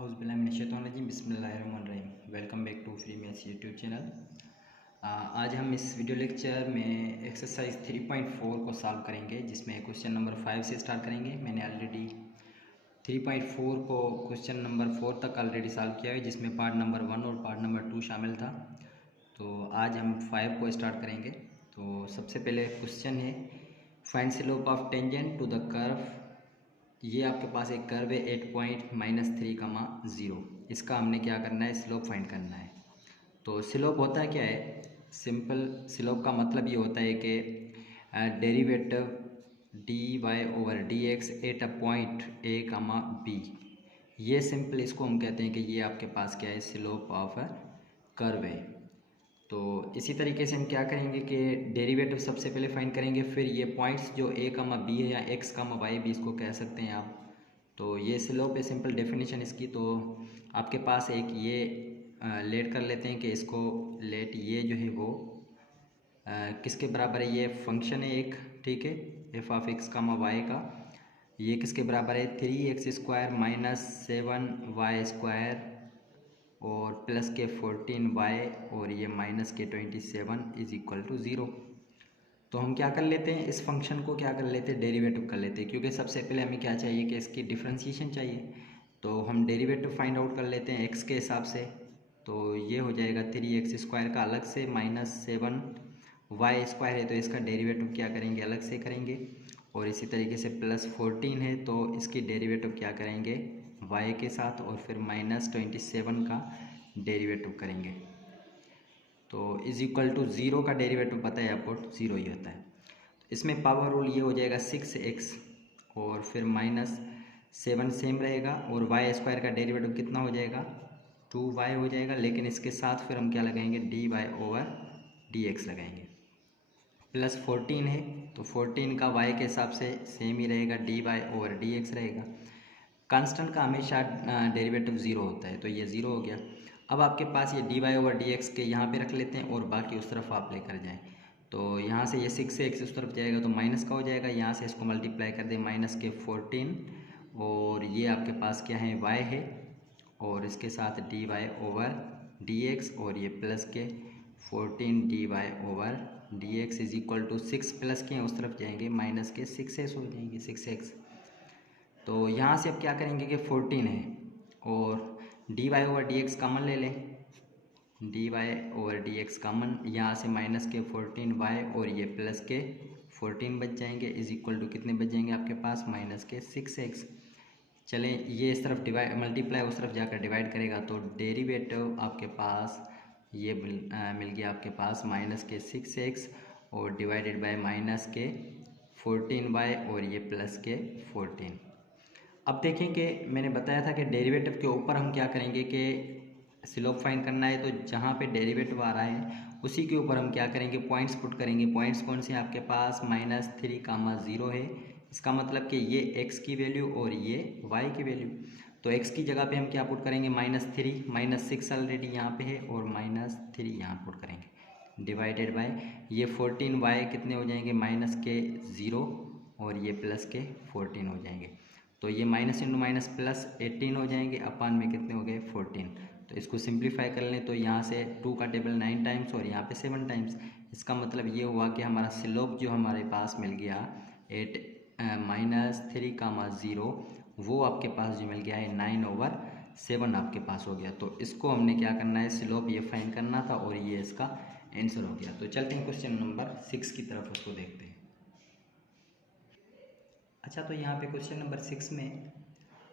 औज़ुबिल्लाहिमिनश्शैतानिर्रजीम बिस्मिल्लाहिर्रहमानिर्रहीम। Welcome back to free maths YouTube channel. आज हम इस वीडियो लेक्चर में एक्सरसाइज 3.4 को सॉल्व करेंगे, जिसमें क्वेश्चन नंबर 5 से स्टार्ट करेंगे। मैंने ऑलरेडी 3.4 को क्वेश्चन नंबर 4 तक ऑलरेडी सॉल्व किया है, जिसमें पार्ट नंबर 1 और पार्ट नंबर 2 शामिल था। तो आज हम 5 को स्टार्ट करेंगे। तो सबसे पहले क्वेश्चन है, find slope of tangent to the curve. ये आपके पास एक कर्व है 8.-3, इसका हमने क्या करना है, स्लोप फाइंड करना है। तो स्लोप होता है क्या है, सिंपल स्लोप का मतलब ये होता है कि derivative dy/dx at a point a, b। ये सिंपल इसको हम कहते हैं कि ये आपके पास क्या है, स्लोप ऑफ अ कर्व है। तो इसी तरीके से हम क्या करेंगे कि डेरिवेटिव सबसे पहले फाइंड करेंगे, फिर ये पॉइंट्स जो a, b है या x, y भी इसको कह सकते हैं आप। तो ये स्लोप है, सिंपल डेफिनेशन इसकी। तो आपके पास एक ये लेट कर लेते हैं कि इसको लेट ये जो है वो किसके बराबर है, ये फंक्शन है एक, ठीक है, f ऑफ x, y का। ये किसके बराबर है, 3x² - 7y² और प्लस के 14y और ये माइनस के 27 इज इक्वल टू 0। तो हम क्या कर लेते हैं, इस फंक्शन को क्या कर लेते हैं, डेरिवेटिव कर लेते हैं, क्योंकि सबसे पहले हमें क्या चाहिए कि इसकी डिफ्रेंशिएशन चाहिए। तो हम डेरिवेटिव फाइंड आउट कर लेते हैं x के हिसाब से। तो ये हो जाएगा 3x² का अलग से माइनस 7y² है, तो इसका डेरिवेटिव क्या करेंगे, अलग से करेंगे। और इसी तरीके से प्लस 14 है, तो इसकी डेरिवेटिव क्या करेंगे, y के साथ, और फिर माइनस 27 का डेरिवेटिव करेंगे। तो इज इक्वल टू 0 का डेरिवेटिव पता है आपको, 0 ही होता है। इसमें पावर रूल ये हो जाएगा 6x और फिर माइनस 7 सेम रहेगा, और y² का डेरिवेटिव कितना हो जाएगा, 2y हो जाएगा। लेकिन इसके साथ फिर हम क्या लगाएंगे, dy/dx लगाएंगे। प्लस 14 है, तो 14 का y के हिसाब से सेम ही रहेगा, dy/dx रहेगा। कांस्टेंट का हमेशा डेरिवेटिव 0 होता है, तो ये 0 हो गया। अब आपके पास ये dy/dx के यहाँ पे रख लेते हैं और बाकी उस तरफ आप लेकर जाएं। तो यहाँ से ये 6x उस तरफ जाएगा तो माइनस का हो जाएगा, यहाँ से इसको मल्टीप्लाई कर दें माइनस के 14, और ये आपके पास क्या है, y है, और इसके साथ dy/dx और ये प्लस के 14 dy/dx is equal to 6 plus के उस तरफ जाएंगे माइनस के 6x हो जाएंगे, 6x। तो यहाँ से अब क्या करेंगे कि 14 है और dy/dx कॉमन ले लें, dy/dx कॉमन, यहाँ से माइनस के 14y और ये प्लस के 14 बच जाएंगे, इज इक्वल टू कितने बच जाएंगे आपके पास, माइनस के 6x। चलें, ये इस तरफ डिवाइड मल्टीप्लाई उस तरफ जाकर डिवाइड करेगा, तो डेरिवेटिव आपके पास ये मिल गया आपके पास माइनस के 6x और डिवाइडेड बाय माइनस के 14y और ये प्लस के 14। अब देखें कि मैंने बताया था कि डेरिवेटिव के ऊपर हम क्या करेंगे कि स्लोप फाइंड करना है, तो जहाँ पे डेरिवेटिव आ रहा है उसी के ऊपर हम क्या करेंगे, पॉइंट्स पुट करेंगे। पॉइंट्स कौन से हैं आपके पास, -3, 0 है। इसका मतलब कि ये x की वैल्यू और ये y की वैल्यू। तो x की जगह पे हम क्या पुट करेंगे, -3, -6 ऑलरेडी यहाँ पे है, और -3 यहाँ पुट करेंगे, डिवाइडेड बाय ये 14y कितने हो जाएंगे, माइनस के 0 और ये प्लस के 14 हो जाएंगे। तो ये माइनस इंटू माइनस प्लस 18 हो जाएंगे, अपान में कितने हो गए, 14। तो इसको सिंप्लीफाई कर लें, तो यहाँ से 2 का टेबल 9 टाइम्स और यहाँ पे 7 टाइम्स। इसका मतलब ये हुआ कि हमारा स्लोप जो हमारे पास मिल गया 8-3, 0, वो आपके पास जो मिल गया है 9/7 आपके पास हो गया। तो इसको हमने क्या करना है, स्लोप ये फाइंड करना था, और ये इसका आंसर हो गया। तो चलते हैं क्वेश्चन नंबर 6 की तरफ, उसको देखते हैं। अच्छा, तो यहाँ पे क्वेश्चन नंबर 6 में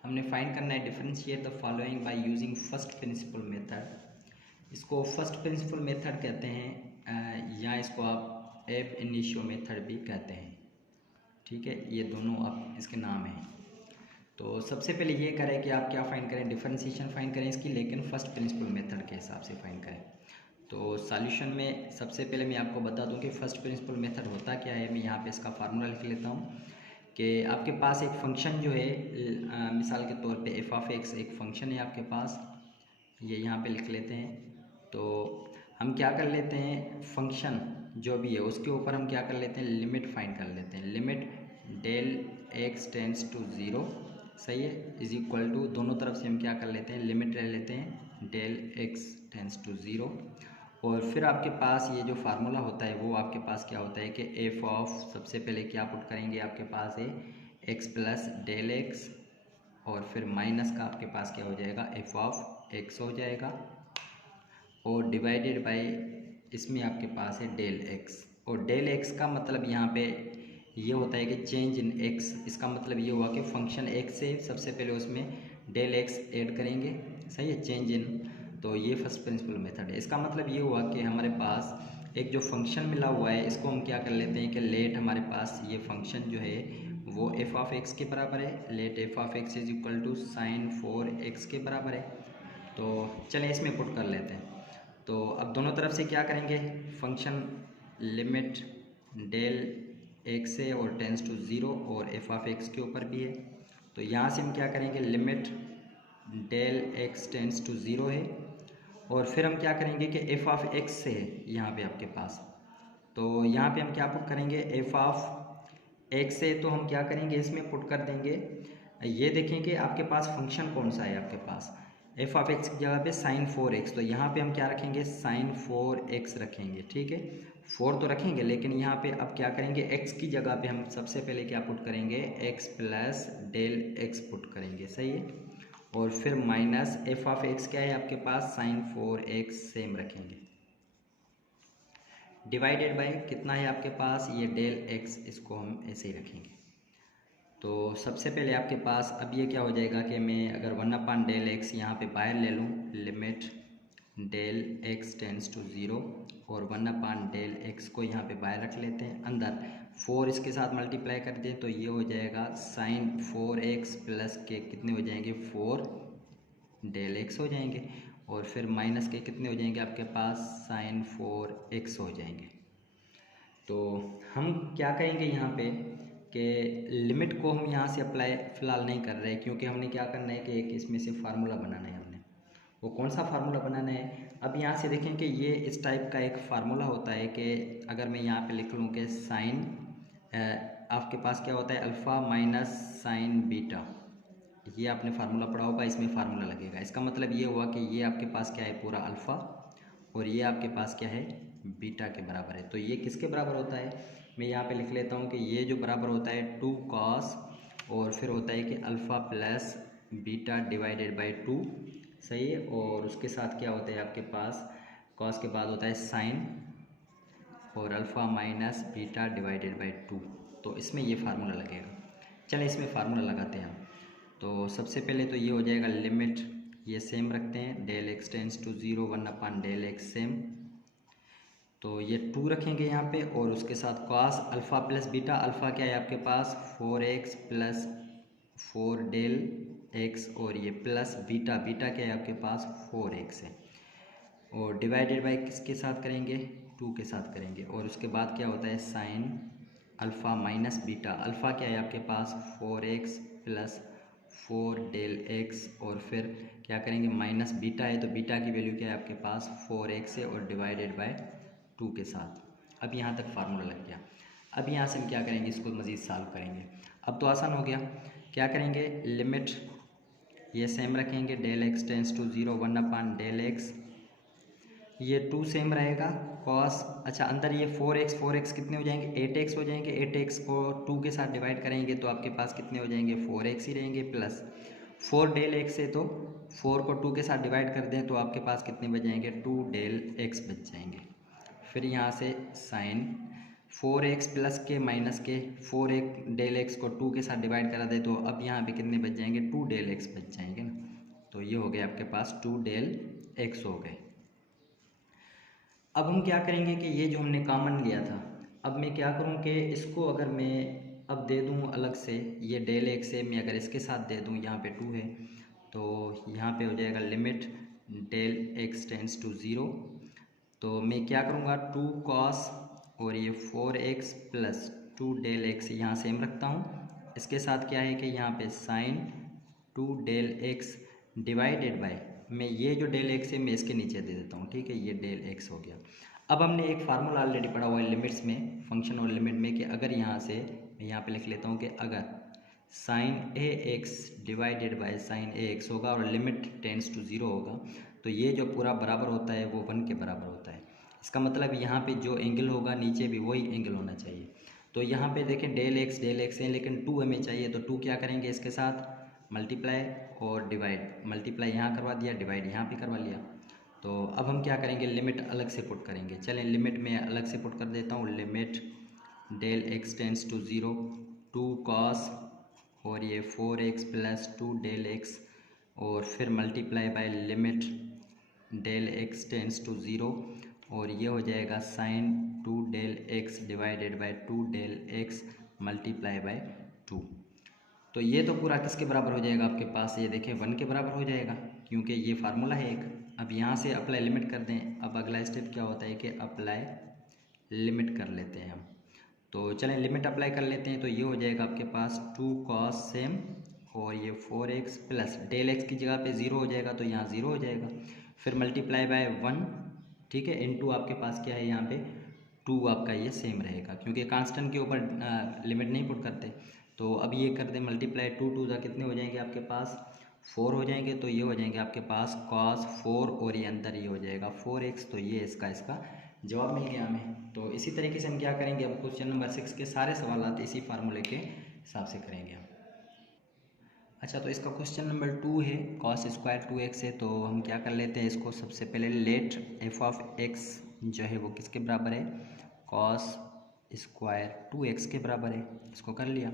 हमने फाइंड करना है, differentiate the following by using first principle method. इसको फर्स्ट प्रिंसिपल मेथड कहते हैं, या इसको आप एब इनिशियो मेथड भी कहते हैं, ठीक है, ये दोनों आप इसके नाम हैं। तो सबसे पहले ये करें कि आप क्या फाइंड करें, डिफरेंशिएशन फाइंड करें इसकी, लेकिन फर्स्ट प्रिंसिपल मेथड के हिसाब से फाइंड करें। तो सॉल्यूशन में सबसे पहले मैं आपको बता दूं कि फर्स्ट प्रिंसिपल मेथड होता क्या है। मैं यहाँ पे इसका फार्मूला लिख लेता हूँ कि आपके पास एक फंक्शन जो है, मिसाल के तौर पे f ऑफ x एक फंक्शन है आपके पास, ये यहाँ पे लिख लेते हैं। तो हम क्या कर लेते हैं, फंक्शन जो भी है उसके ऊपर हम क्या कर लेते हैं, लिमिट फाइंड कर लेते हैं। Limit del x tends to 0 सही है, इज इक्वल टू दोनों तरफ से हम क्या कर लेते हैं, लिमिट ले लेते हैं del x tends to zero. और फिर आपके पास ये जो फार्मूला होता है वो आपके पास क्या होता है कि एफ ऑफ, सबसे पहले क्या पुट करेंगे, आपके पास है एक्स प्लस डेल एक्स और फिर माइनस का आपके पास क्या हो जाएगा, एफ ऑफ एक्स हो जाएगा और डिवाइडेड बाय इसमें आपके पास है डेल एक्स। और डेल एक्स का मतलब यहाँ पे ये होता है कि चेंज इन एक्स, इसका मतलब ये हुआ कि फंक्शन एक्स से सबसे पहले उसमें डेल एक्स ऐड करेंगे, सही है, चेंज इन। तो ये फर्स्ट प्रिंसिपल मेथड है। इसका मतलब ये हुआ कि हमारे पास एक जो फंक्शन मिला हुआ है इसको हम क्या कर लेते हैं कि लेट हमारे पास ये फंक्शन जो है वो एफ ऑफ एक्स के बराबर है, let f of x is equal to sine 4x के बराबर है। तो चलिए इसमें पुट कर लेते हैं। तो अब दोनों तरफ से क्या करेंगे, फंक्शन लिमिट डेल एक्स है और टेंस टू ज़ीरो और एफ ऑफ एक्स के ऊपर भी है। तो यहाँ से हम क्या करेंगे, limit del x tends to zero है और फिर हम क्या करेंगे कि एफ ऑफ एक्स से है यहाँ पे आपके पास। तो यहाँ पे हम क्या पुट करेंगे, एफ ऑफ एक्स से, तो हम क्या करेंगे इसमें पुट कर देंगे, ये देखें कि आपके पास फंक्शन कौन सा है, आपके पास एफ ऑफ एक्स की जगह पे साइन 4x, तो यहाँ पे हम क्या रखेंगे, साइन 4x रखेंगे, ठीक है, 4 तो रखेंगे लेकिन यहाँ पे अब क्या करेंगे, x की जगह पे हम सबसे पहले क्या पुट करेंगे, x plus del x put करेंगे, सही है, और फिर माइनस एफ ऑफ एक्स क्या है आपके पास, साइन 4x सेम रखेंगे, डिवाइडेड बाय कितना है आपके पास, ये डेल एक्स, इसको हम ऐसे ही रखेंगे। तो सबसे पहले आपके पास अब ये क्या हो जाएगा कि मैं अगर 1 डेल एक्स यहाँ पे बाहर ले लूँ, limit del x tends to zero और 1 डेल एक्स को यहाँ पे बाहर रख लेते हैं, अंदर 4 इसके साथ मल्टीप्लाई कर दें तो ये हो जाएगा साइन 4x प्लस के कितने हो जाएंगे, 4 डेल एक्स हो जाएंगे और फिर माइनस के कितने हो जाएंगे आपके पास, साइन 4x हो जाएंगे। तो हम क्या कहेंगे यहाँ पे कि लिमिट को हम यहाँ से अप्लाई फ़िलहाल नहीं कर रहे क्योंकि हमने क्या करना है कि एक इसमें से फार्मूला बनाना है, हमने वो कौन सा फार्मूला बनाना है। अब यहाँ से देखें कि ये इस टाइप का एक फार्मूला होता है कि अगर मैं यहाँ पे लिख लूँ कि साइन आपके पास क्या होता है, अल्फ़ा माइनस साइन बीटा, ये आपने फार्मूला पढ़ा होगा, इसमें फार्मूला लगेगा। इसका मतलब ये हुआ कि ये आपके पास क्या है, पूरा अल्फ़ा और ये आपके पास क्या है, बीटा के बराबर है। तो ये किसके बराबर होता है, मैं यहाँ पे लिख लेता हूँ कि ये जो बराबर होता है 2 कॉस और फिर होता है कि alpha plus beta divided by 2, सही है, और उसके साथ क्या होता है आपके पास, कॉस के बाद होता है साइन और alpha minus beta divided by 2। तो इसमें ये फार्मूला लगेगा। चलिए इसमें फार्मूला लगाते हैं हम। तो सबसे पहले तो ये हो जाएगा लिमिट, ये सेम रखते हैं, del x tends to zero 1 del x same, तो ये 2 रखेंगे यहाँ पे और उसके साथ cos alpha plus beta, alpha क्या है आपके पास 4x प्लस 4 डेल एक्स और ये प्लस बीटा, बीटा क्या है आपके पास 4x है और डिवाइडेड बाय किसके साथ करेंगे, 2 के साथ करेंगे और उसके बाद क्या होता है sign alpha minus beta, alpha क्या है आपके पास 4x प्लस 4 डेल एक्स और फिर क्या करेंगे माइनस बीटा है तो बीटा की वैल्यू क्या है आपके पास 4x है और डिवाइडेड बाय 2 के साथ। अब यहाँ तक फार्मूला लग गया। अब यहाँ से हम क्या करेंगे, इसको मज़ीद सॉल्व करेंगे। अब तो आसान हो गया, क्या करेंगे, लिमिट ये सेम रखेंगे, del x tends to zero 1 del x, ये 2 सेम रहेगा, कॉस, अच्छा अंदर ये 4x कितने हो जाएंगे, 8x हो जाएंगे, 8x को 2 के साथ डिवाइड करेंगे तो आपके पास कितने हो जाएंगे, 4x ही रहेंगे, प्लस 4 डेल एक्स है तो 4 को 2 के साथ डिवाइड कर दें तो आपके पास कितने बच जाएंगे, 2 डेल एक्स बच जाएंगे। फिर यहाँ से साइन 4x प्लस के माइनस के 4 डेल एक्स को 2 के साथ डिवाइड करा दे तो अब यहाँ पे कितने बच जाएंगे, 2 डेल एक्स बच जाएंगे ना। तो ये हो गया आपके पास 2 डेल एक्स हो गए। अब हम क्या करेंगे कि ये जो हमने कॉमन लिया था, अब मैं क्या करूँ कि इसको अगर मैं अब दे दूँ अलग से, ये डेल एक्स है, मैं अगर इसके साथ दे दूँ, यहाँ पे 2 है तो यहाँ पे हो जाएगा limit del x tends to zero, तो मैं क्या करूँगा 2 कॉस और ये 4x प्लस 2 डेल एक्स यहाँ सेम रखता हूँ, इसके साथ क्या है कि यहाँ पे sine 2 del x divided by, मैं ये जो डेल एक्स है मैं इसके नीचे दे देता हूँ, ठीक है, ये डेल एक्स हो गया। अब हमने एक फार्मूला ऑलरेडी पढ़ा हुआ है लिमिट्स में, फंक्शन और लिमिट में, कि अगर यहाँ से मैं यहाँ पे लिख लेता हूँ कि अगर sine a x divided by sine a x होगा और लिमिट टेंड्स टू 0 होगा। तो ये जो पूरा बराबर होता है वो 1 के बराबर होता है। इसका मतलब यहाँ पे जो एंगल होगा नीचे भी वही एंगल होना चाहिए। तो यहाँ पे देखें डेल एक्स है, लेकिन 2 हमें चाहिए, तो 2 क्या करेंगे इसके साथ मल्टीप्लाई और डिवाइड। मल्टीप्लाई यहाँ करवा दिया, डिवाइड यहाँ पे करवा लिया। तो अब हम क्या करेंगे, लिमिट अलग से पुट करेंगे। चलें लिमिट में अलग से पुट कर देता हूँ। Limit del x tends to 0 2 cos और ये 4x प्लस 2 डेल एक्स और फिर multiply by limit del x tends to 0 और ये हो जाएगा sine 2 del x divided by 2 del x multiply by 2। तो ये तो पूरा किसके बराबर हो जाएगा आपके पास, ये देखें 1 के बराबर हो जाएगा, क्योंकि ये फार्मूला है एक। अब यहाँ से अप्लाई लिमिट कर दें। अब अगला स्टेप क्या होता है कि अप्लाई लिमिट कर लेते हैं हम। तो चलें लिमिट अप्लाई कर लेते हैं। तो ये हो जाएगा आपके पास 2 कॉस सेम और ये 4x प्लस डेल एक्स की जगह पे 0 हो जाएगा, तो यहाँ 0 हो जाएगा। फिर मल्टीप्लाई बाय 1, ठीक है, इनटू आपके पास क्या है यहाँ पे 2 आपका ये सेम रहेगा, क्योंकि कांस्टेंट के ऊपर लिमिट नहीं पुट करते। तो अब ये कर दें मल्टीप्लाई 2 2 कितने हो जाएंगे आपके पास 4 हो जाएंगे। तो ये हो जाएंगे आपके पास कॉस 4 और ये अंदर ये हो जाएगा 4x। तो ये इसका जवाब मिल गया हमें। तो इसी तरीके से हम क्या करेंगे, अब क्वेश्चन नंबर 6 के सारे सवाल आते इसी फार्मूले के हिसाब से करेंगे हम। अच्छा, तो इसका क्वेश्चन नंबर 2 है, कॉस स्क्वायर 2x है। तो हम क्या कर लेते हैं इसको, सबसे पहले लेट एफ ऑफ एक्स जो है वो किसके बराबर है, कॉस स्क्वायर 2x के बराबर है। इसको कर लिया।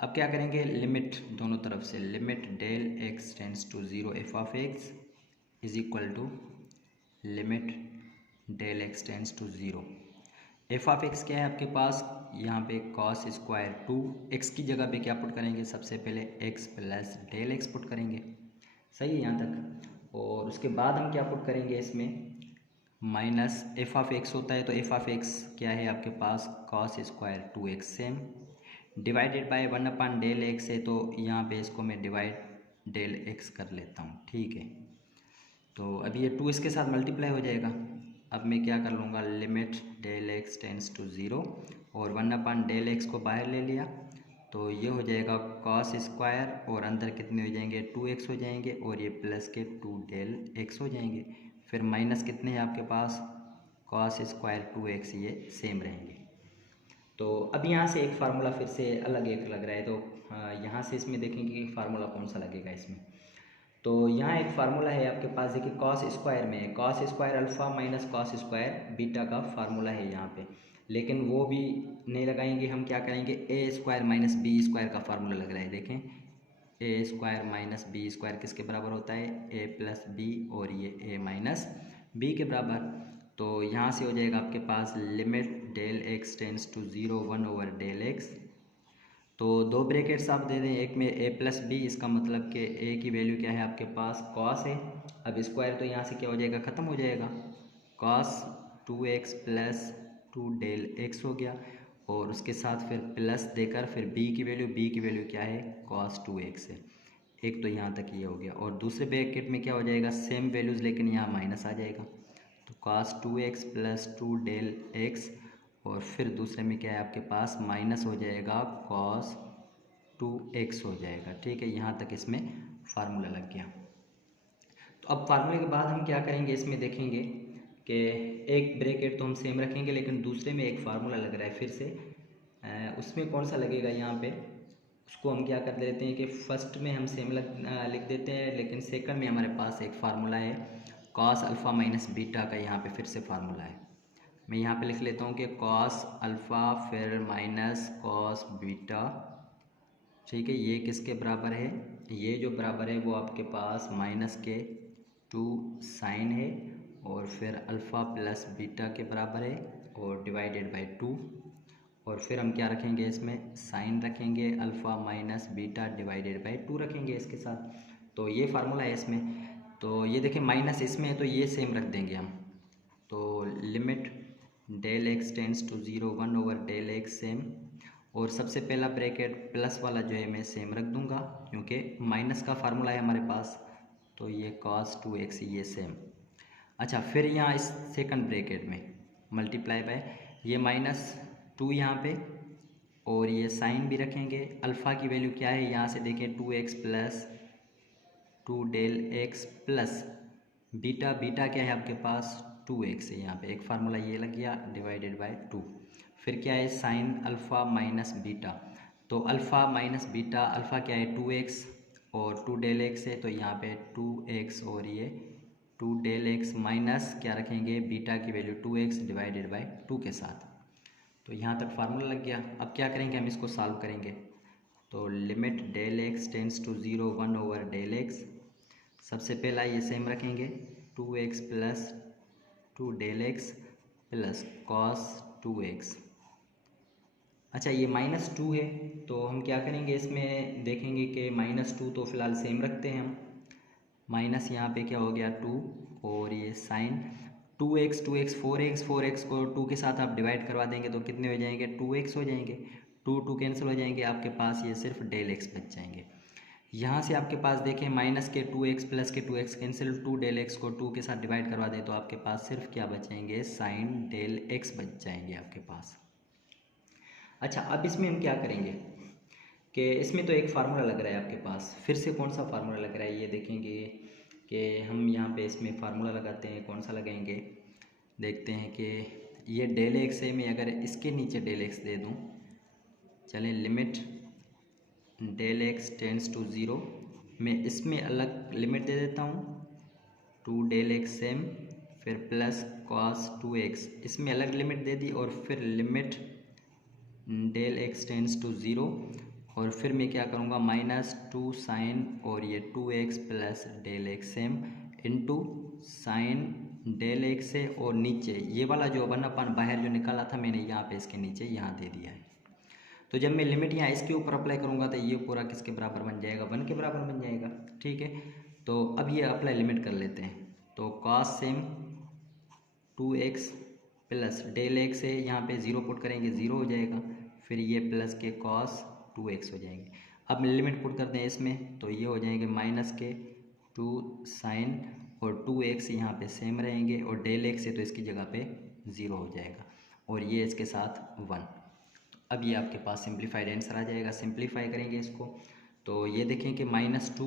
अब क्या करेंगे, लिमिट दोनों तरफ से, limit del x tends to 0 f of x is equal to limit del x tends to 0। F of x क्या है आपके पास, यहाँ पे कॉस स्क्वायर 2x की जगह पे क्या पुट करेंगे, सबसे पहले x plus del x put करेंगे। सही है यहाँ तक। और उसके बाद हम क्या पुट करेंगे इसमें, माइनस एफ ऑफ एक्स होता है। तो एफ ऑफ एक्स क्या है आपके पास, cos square 2x same divided by 1 del x है। तो यहाँ पे इसको मैं डिवाइड डेल एक्स कर लेता हूँ, ठीक है। तो अब ये 2 इसके साथ मल्टीप्लाई हो जाएगा। अब मैं क्या कर लूँगा, limit del x tends to 0 और 1 डेल एक्स को बाहर ले लिया। तो ये हो जाएगा कॉस स्क्वायर और अंदर कितने हो जाएंगे 2x हो जाएंगे और ये प्लस के 2 डेल एक्स हो जाएंगे। फिर माइनस कितने हैं आपके पास, कॉस स्क्वायर 2x, ये सेम रहेंगे। तो अब यहाँ से एक फार्मूला फिर से अलग एक लग रहा है। तो यहाँ से इसमें देखेंगे कि फार्मूला कौन सा लगेगा इसमें। तो यहाँ एक फार्मूला है आपके पास, देखिए कॉस स्क्वायर में है, cos square alpha minus cos square beta का फार्मूला है यहाँ पे। लेकिन वो भी नहीं लगाएंगे, हम क्या करेंगे, ए स्क्वायर माइनस बी स्क्वायर का फार्मूला लग रहा है। देखें ए स्क्वायर माइनस बी स्क्वायर किसके बराबर होता है, ए प्लस बी और ये ए माइनस बी के बराबर। तो यहाँ से हो जाएगा आपके पास limit del x tends to 0 1 over del x. तो दो ब्रैकेट्स आप दे दें, एक में ए प्लस बी, इसका मतलब कि ए की वैल्यू क्या है आपके पास कॉस है। अब स्क्वायर तो यहाँ से क्या हो जाएगा, ख़त्म हो जाएगा, cos 2x plus 2 del x हो गया। और उसके साथ फिर प्लस देकर फिर b की वैल्यू क्या है, कॉस 2x है। एक तो यहाँ तक ये हो गया। और दूसरे ब्रैकेट में क्या हो जाएगा, सेम वैल्यूज़ लेकिन यहाँ माइनस आ जाएगा। तो cos 2x plus 2 del x और फिर दूसरे में क्या है आपके पास माइनस हो जाएगा, कॉस 2x हो जाएगा, ठीक है। यहाँ तक इसमें फार्मूला लग गया। तो अब फार्मूले के बाद हम क्या करेंगे, इसमें देखेंगे कि एक ब्रैकेट तो हम सेम रखेंगे लेकिन दूसरे में एक फार्मूला लग रहा है फिर से। उसमें कौन सा लगेगा यहाँ पे, उसको हम क्या कर देते हैं कि फर्स्ट में हम सेम लिख देते हैं, लेकिन सेकंड में हमारे पास एक फार्मूला है कॉस अल्फ़ा माइनस बीटा का, यहाँ पे फिर से फार्मूला है। मैं यहाँ पे लिख लेता हूँ कि कॉस अल्फ़ा फिर माइनस कॉस बीटा, ठीक है। ये किसके बराबर है, ये जो बराबर है वो आपके पास माइनस के 2 साइन है और फिर अल्फ़ा प्लस बीटा के बराबर है और डिवाइडेड बाय 2। और फिर हम क्या रखेंगे इसमें, साइन रखेंगे, alpha minus beta divided by 2 रखेंगे इसके साथ। तो ये फार्मूला है इसमें। तो ये देखिए माइनस इसमें है तो ये सेम रख देंगे हम। तो limit del x tends to 0 1 over del x same, और सबसे पहला ब्रैकेट प्लस वाला जो है मैं सेम रख दूंगा क्योंकि माइनस का फार्मूला है हमारे पास। तो ये cos 2x ये सेम। अच्छा, फिर यहाँ इस सेकंड ब्रैकेट में मल्टीप्लाई बाय ये -2 यहाँ पे और ये साइन भी रखेंगे। अल्फ़ा की वैल्यू क्या है यहाँ से देखें 2x plus 2 del x plus beta, beta क्या है आपके पास 2x है, यहाँ पे एक फार्मूला ये लग गया डिवाइडेड बाय 2। फिर क्या है साइन अल्फ़ा माइनस बीटा, तो अल्फ़ा माइनस बीटा, अल्फ़ा क्या है 2x और 2 डेल एक्स है, तो यहाँ पे 2x और ये 2 डेल एक्स माइनस क्या रखेंगे बीटा की वैल्यू 2x डिवाइडेड बाय 2 के साथ। तो यहाँ तक फार्मूला लग गया। अब क्या करेंगे हम इसको सॉल्व करेंगे। तो limit del x tends to 0 1 over del x, सबसे पहला ये सेम रखेंगे 2x plus 2 del x plus cos 2x। अच्छा ये -2 है, तो हम क्या करेंगे इसमें देखेंगे कि -2 तो फिलहाल सेम रखते हैं हम, माइनस यहाँ पे क्या हो गया 2 और ये साइन 2x 4x, 4x को 2 के साथ आप डिवाइड करवा देंगे तो कितने हो जाएंगे 2x हो जाएंगे, 2 कैंसिल हो जाएंगे, आपके पास ये सिर्फ डेल एक्स बच जाएंगे। यहाँ से आपके पास देखें माइनस के 2x प्लस के 2x कैंसिल, 2 डेल एक्स को 2 के साथ डिवाइड करवा दें तो आपके पास सिर्फ क्या बचेंगे साइन डेल एक्स बच जाएंगे आपके पास। अच्छा अब इसमें हम क्या करेंगे कि इसमें तो एक फार्मूला लग रहा है आपके पास, फिर से कौन सा फार्मूला लग रहा है ये देखेंगे कि हम यहाँ पे इसमें फार्मूला लगाते हैं, कौन सा लगाएंगे देखते हैं कि ये डेल एक्स है, मैं अगर इसके नीचे डेल एक्स दे दूँ, चलें limit del x tends to 0, मैं इसमें अलग लिमिट दे देता हूँ 2 डेल एक्स सेम, फिर प्लस कॉस 2x इसमें अलग लिमिट दे दी, और फिर limit del x tends to 0, और फिर मैं क्या करूँगा -2 साइन और ये 2x plus del x same into sine del x से, और नीचे ये वाला जो 1/, बाहर जो निकाला था मैंने यहाँ पे इसके नीचे यहाँ दे दिया है। तो जब मैं लिमिट यहाँ इसके ऊपर अप्लाई करूँगा तो ये पूरा किसके बराबर बन जाएगा 1 के बराबर बन जाएगा, ठीक है। तो अब ये अप्लाई लिमिट कर लेते हैं, तो cos same 2x plus del x है, यहाँ पे 0 पुट करेंगे 0 हो जाएगा, फिर ये प्लस के कॉस 2x हो जाएंगे। अब लिमिट पुट करते हैं इसमें तो ये हो जाएंगे माइनस के 2 साइन और 2x यहाँ पे सेम रहेंगे, और डेल एक्स है तो इसकी जगह पे 0 हो जाएगा, और ये इसके साथ 1। अब ये आपके पास सिंप्लीफाइड आंसर आ जाएगा। सिंप्लीफाई करेंगे इसको तो ये देखें कि -2,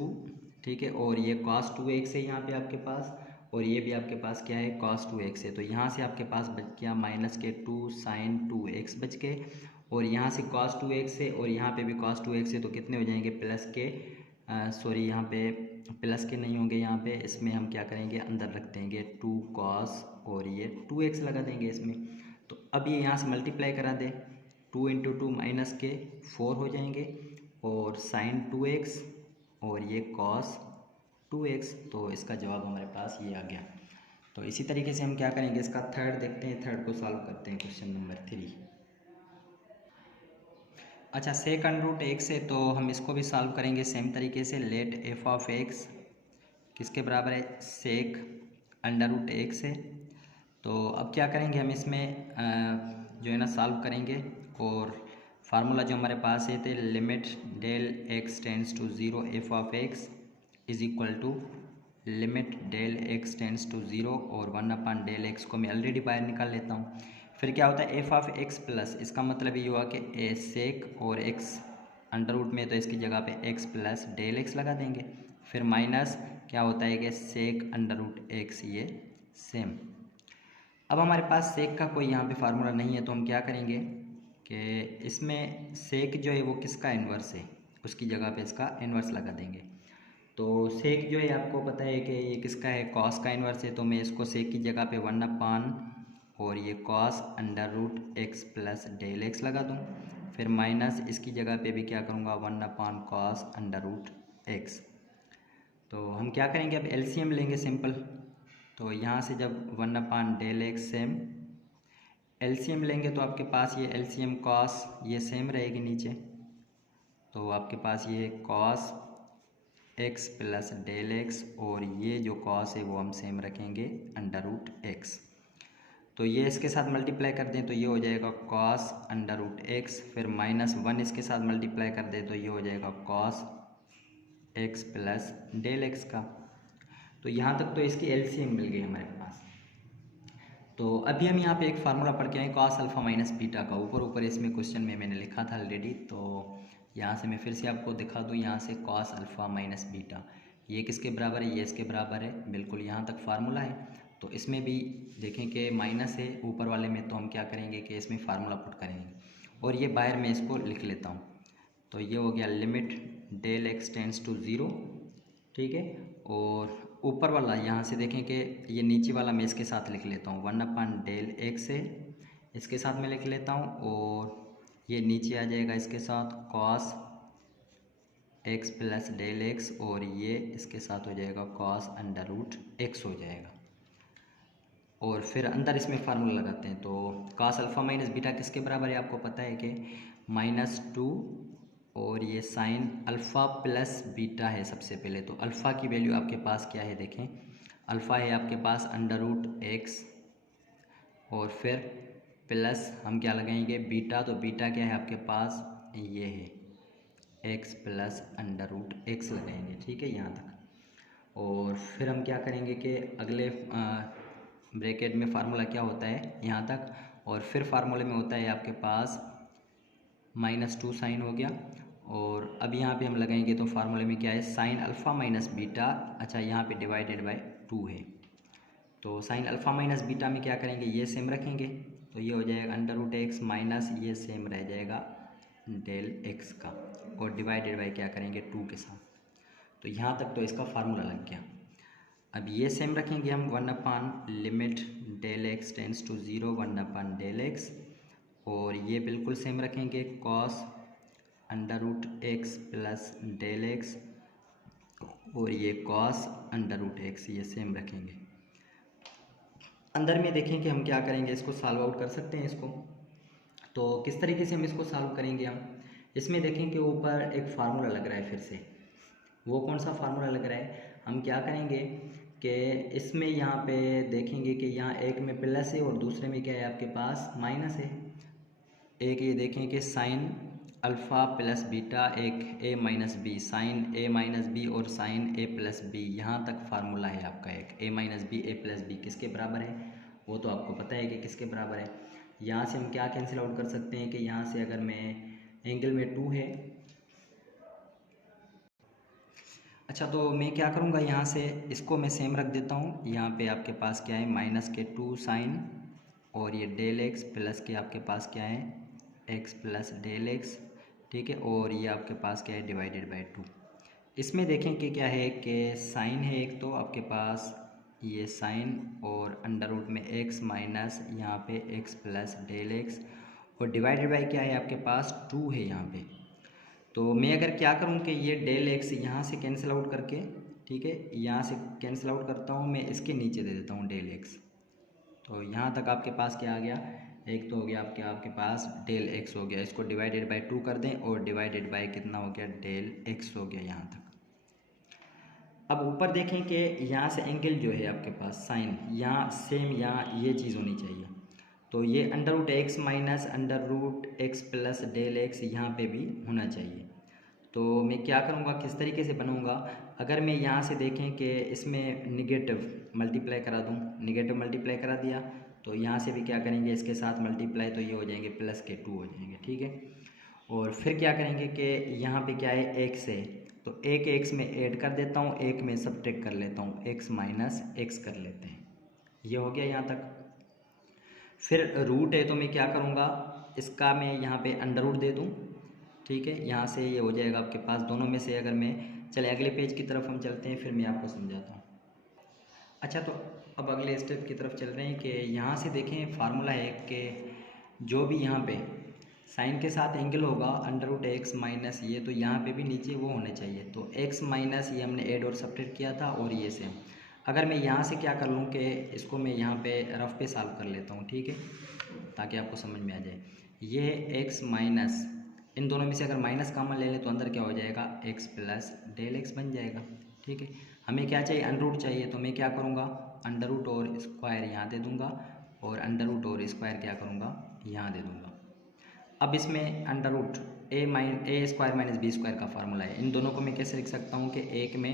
ठीक है, और ये cos 2x है यहाँ पे आपके पास, और ये भी आपके पास क्या है cos 2x है, तो यहाँ से आपके पास बच गया माइनस के 2 साइन 2x बच गए, और यहाँ से cos 2x है और यहाँ पे भी cos 2x है, तो कितने हो जाएंगे प्लस के सॉरी यहाँ पे प्लस के नहीं होंगे, यहाँ पे इसमें हम क्या करेंगे अंदर रख देंगे 2 cos और ये 2x लगा देंगे इसमें। तो अब ये यहाँ से मल्टीप्लाई करा दें, 2 इंटू 2 माइनस के 4 हो जाएंगे, और साइन 2x और ये कॉस 2x, तो इसका जवाब हमारे पास ये आ गया। तो इसी तरीके से हम क्या करेंगे इसका थर्ड देखते हैं, थर्ड को सॉल्व करते हैं क्वेश्चन नंबर 3। अच्छा सेकंड रूट x है तो हम इसको भी सॉल्व करेंगे सेम तरीके से। लेट एफ ऑफ x किसके बराबर है सेक अंडर रूट x है। तो अब क्या करेंगे हम इसमें जो है ना सॉल्व करेंगे, और फार्मूला जो हमारे पास है थे limit del x tends to 0 f of x is equal to limit del x tends to 0 और 1 डेल एक्स को मैं ऑलरेडी बाहर निकाल लेता हूँ। फिर क्या होता है एफ ऑफ एक्स प्लस, इसका मतलब ये हुआ कि ए सेक और एक्स अंडर रूट में तो इसकी जगह पे एक्स प्लस डेल एक्स लगा देंगे, फिर माइनस क्या होता है कि सेक अंडर रूट एक्स ये सेम। अब हमारे पास सेक का कोई यहाँ पे फार्मूला नहीं है, तो हम क्या करेंगे कि इसमें सेक जो है वो किसका इन्वर्स है, उसकी जगह पे इसका इन्वर्स लगा देंगे। तो सेक जो है आपको पता है कि ये किसका है कॉस का इन्वर्स है, तो मैं इसको सेक की जगह पे 1 और ये cos under root x plus del x लगा दूँ, फिर माइनस इसकी जगह पे भी क्या करूँगा 1 कॉस अंडर रूट एक्स। तो हम क्या करेंगे अब एलसीएम लेंगे सिंपल, तो यहाँ से जब 1 डेल एक्स सेम एलसीएम लेंगे तो आपके पास ये एलसीएम कॉस ये सेम रहेगी नीचे, तो आपके पास ये cos x plus del x, और ये जो कॉस है वो हम सेम रखेंगे अंडर रूट एक्स। तो ये इसके साथ मल्टीप्लाई कर दें तो ये हो जाएगा कॉस अंडर रूट एक्स, फिर -1 इसके साथ मल्टीप्लाई कर दें तो ये हो जाएगा cos x plus del x का। तो यहाँ तक तो इसकी एलसीएम मिल गई हमारे पास। तो अभी हम यहाँ पे एक फार्मूला पढ़ के आए कॉस अल्फ़ा माइनस बीटा का, ऊपर इसमें क्वेश्चन में मैंने लिखा था ऑलरेडी। तो यहाँ से मैं फिर से आपको दिखा दूँ, यहाँ से कॉस अल्फ़ा माइनस बीटा ये किसके बराबर है, ये इसके बराबर है, बिल्कुल यहाँ तक फार्मूला है। तो इसमें भी देखें कि माइनस है ऊपर वाले में, तो हम क्या करेंगे कि इसमें फार्मूला पुट करेंगे और ये बाहर में इसको लिख लेता हूँ। तो ये हो गया limit del x tends to zero, ठीक है। और ऊपर वाला यहाँ से देखें कि ये नीचे वाला मैं इसके साथ लिख लेता हूँ, 1/डेल एक्स है, इसके साथ मैं लिख लेता हूँ। और ये नीचे आ जाएगा इसके साथ cos x plus del x, और ये इसके साथ हो जाएगा कॉस अंडर रूट एक्स हो जाएगा। और फिर अंदर इसमें फार्मूला लगाते हैं। तो कॉस अल्फ़ा माइनस बीटा किसके बराबर है, आपको पता है कि -2, और ये साइन अल्फ़ा प्लस बीटा है। सबसे पहले तो अल्फ़ा की वैल्यू आपके पास क्या है, देखें अल्फ़ा है आपके पास अंडर रूट एक्स, और फिर प्लस हम क्या लगाएंगे बीटा, तो बीटा क्या है आपके पास, ये है x plus under root x लगाएंगे, ठीक है यहाँ तक। और फिर हम क्या करेंगे कि अगले ब्रैकेट में फार्मूला क्या होता है यहाँ तक, और फिर फार्मूले में होता है आपके पास -2 साइन हो गया। और अब यहाँ पे हम लगाएंगे तो फार्मूले में क्या है, साइन अल्फ़ा माइनस बीटा, अच्छा यहाँ पे डिवाइडेड बाय 2 है। तो साइन अल्फ़ा माइनस बीटा में क्या करेंगे, ये सेम रखेंगे, तो ये हो जाएगा अंडर रूट एक्स माइनस ये सेम रह जाएगा डेल एक्स का, और डिवाइडेड बाय क्या करेंगे 2 के साथ। तो यहाँ तक तो इसका फार्मूला लग गया। अब ये सेम रखेंगे हम 1/लिमिट del x tends to zero 1/डेल एक्स, और ये बिल्कुल सेम रखेंगे cos under root x plus del x, और ये कॉस अंडर रूट एक्स ये सेम रखेंगे। अंदर में देखें कि हम क्या करेंगे, इसको सॉल्व आउट कर सकते हैं इसको। तो किस तरीके से हम इसको सॉल्व करेंगे, हम इसमें देखें कि ऊपर एक फार्मूला लग रहा है फिर से। वो कौन सा फार्मूला लग रहा है, हम क्या करेंगे कि इसमें यहाँ पे देखेंगे कि यहाँ एक में प्लस है और दूसरे में क्या है आपके पास माइनस है। एक ये देखें कि साइन अल्फ़ा प्लस बीटा, एक ए माइनस बी, साइन ए माइनस बी और साइन ए प्लस बी, यहाँ तक फार्मूला है आपका एक ए माइनस बी ए प्लस बी किसके बराबर है, वो तो आपको पता है कि किसके बराबर है। यहाँ से हम क्या कैंसिल आउट कर सकते हैं कि यहाँ से अगर मैं एंगल में 2 है, अच्छा तो मैं क्या करूँगा यहाँ से इसको मैं सेम रख देता हूँ। यहाँ पे आपके पास क्या है -2 साइन, और ये डेल एक्स प्लस के आपके पास क्या है एक्स प्लस डेल एक्स, ठीक है। और ये आपके पास क्या है डिवाइडेड बाय 2। इसमें देखें कि क्या है कि साइन है एक, तो आपके पास ये साइन और अंडर रूट में एक्स माइनस यहाँ पे एक्स प्लस डेल एक्स, और डिवाइडेड बाय क्या है आपके पास 2 है यहाँ पे। तो मैं अगर क्या करूँ कि ये डेल एक्स यहाँ से कैंसिल आउट करके, ठीक है, यहाँ से कैंसिल आउट करता हूँ, मैं इसके नीचे दे देता हूँ डेल एक्स। तो यहाँ तक आपके पास क्या आ गया, एक तो हो गया आपके पास डेल एक्स हो गया, इसको डिवाइडेड बाय 2 कर दें, और डिवाइडेड बाय कितना हो गया डेल एक्स हो गया यहाँ तक। अब ऊपर देखें कि यहाँ से एंगल जो है आपके पास साइन, यहाँ सेम यहाँ ये चीज़ होनी चाहिए। तो ये under root x minus under root x plus del x यहाँ पे भी होना चाहिए। तो मैं क्या करूँगा, किस तरीके से बनाऊँगा, अगर मैं यहाँ से देखें कि इसमें निगेटिव मल्टीप्लाई करा दूँ, निगेटिव मल्टीप्लाई करा दिया, तो यहाँ से भी क्या करेंगे इसके साथ मल्टीप्लाई, तो ये हो जाएंगे प्लस के 2 हो जाएंगे, ठीक है। और फिर क्या करेंगे कि यहाँ पे क्या है एक्स है, तो एक एक्स में ऐड कर देता हूँ, एक में सब्ट्रैक्ट कर लेता हूँ, एक्स माइनस एक्स कर लेते हैं, ये हो गया यहाँ तक। फिर रूट है तो मैं क्या करूँगा, इसका मैं यहाँ पे अंडर रूट दे दूँ, ठीक है। यहाँ से ये हो जाएगा आपके पास दोनों में से, अगर मैं चले अगले पेज की तरफ हम चलते हैं, फिर मैं आपको समझाता हूँ। अच्छा तो अब अगले स्टेप की तरफ चल रहे हैं कि यहाँ से देखें फार्मूला है कि जो भी यहाँ पे साइन के साथ एंगल होगा अंडर रूट एक्स माइनस ये, तो यहाँ पे भी नीचे वो होने चाहिए। तो एक्स माइनस ये हमने ऐड और सब्ट्रैक्ट किया था, और ये सेम। अगर मैं यहाँ से क्या कर लूँ कि इसको मैं यहाँ पे रफ पे सॉल्व कर लेता हूँ, ठीक है, ताकि आपको समझ में आ जाए। ये एक्स माइनस, इन दोनों में से अगर माइनस कॉमन ले लें तो अंदर क्या हो जाएगा एक्स प्लस डेल एक्स बन जाएगा, ठीक है। हमें क्या चाहिए, अंडर रूट चाहिए, तो मैं क्या करूँगा अंडर रूट और स्क्वायर यहाँ दे दूँगा, और अंडर रूट और स्क्वायर क्या करूँगा यहाँ दे दूँगा। अब इसमें अंडर रूट ए स्क्वायर माइनस बी स्क्वायर का फार्मूला है, इन दोनों को मैं कैसे लिख सकता हूँ कि एक में